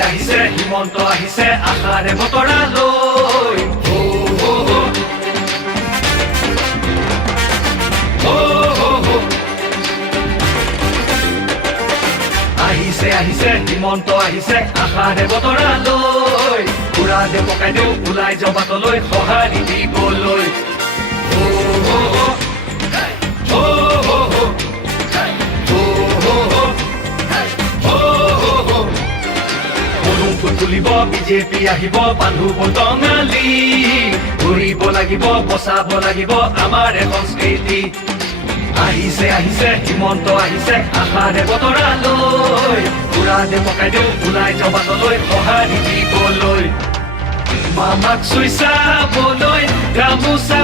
আহিছে হিমন্ত আহিছে আশাৰে বতৰা লৈ আহিছে হিমন্ত আহিছে আশাৰে বতৰা লৈ পুৰা দে পকাই দিওঁ ওলাই যাওঁ বাটলৈ সঁহাৰি দিবলৈ তুলিব বিজেপি আহিব বান্ধু বটঙালী ঘূৰিব লাগিব বচাব লাগিব আমাৰ সংস্কৃতি আহিছে হিমন্ত আহিছে আশাৰে বতৰা লৈ পুৰা দে পকাই দিওঁ ওলাই যাওঁ বাটলৈ সঁহাৰি দিবলৈ মামাক চুই চাবলৈ গামোচা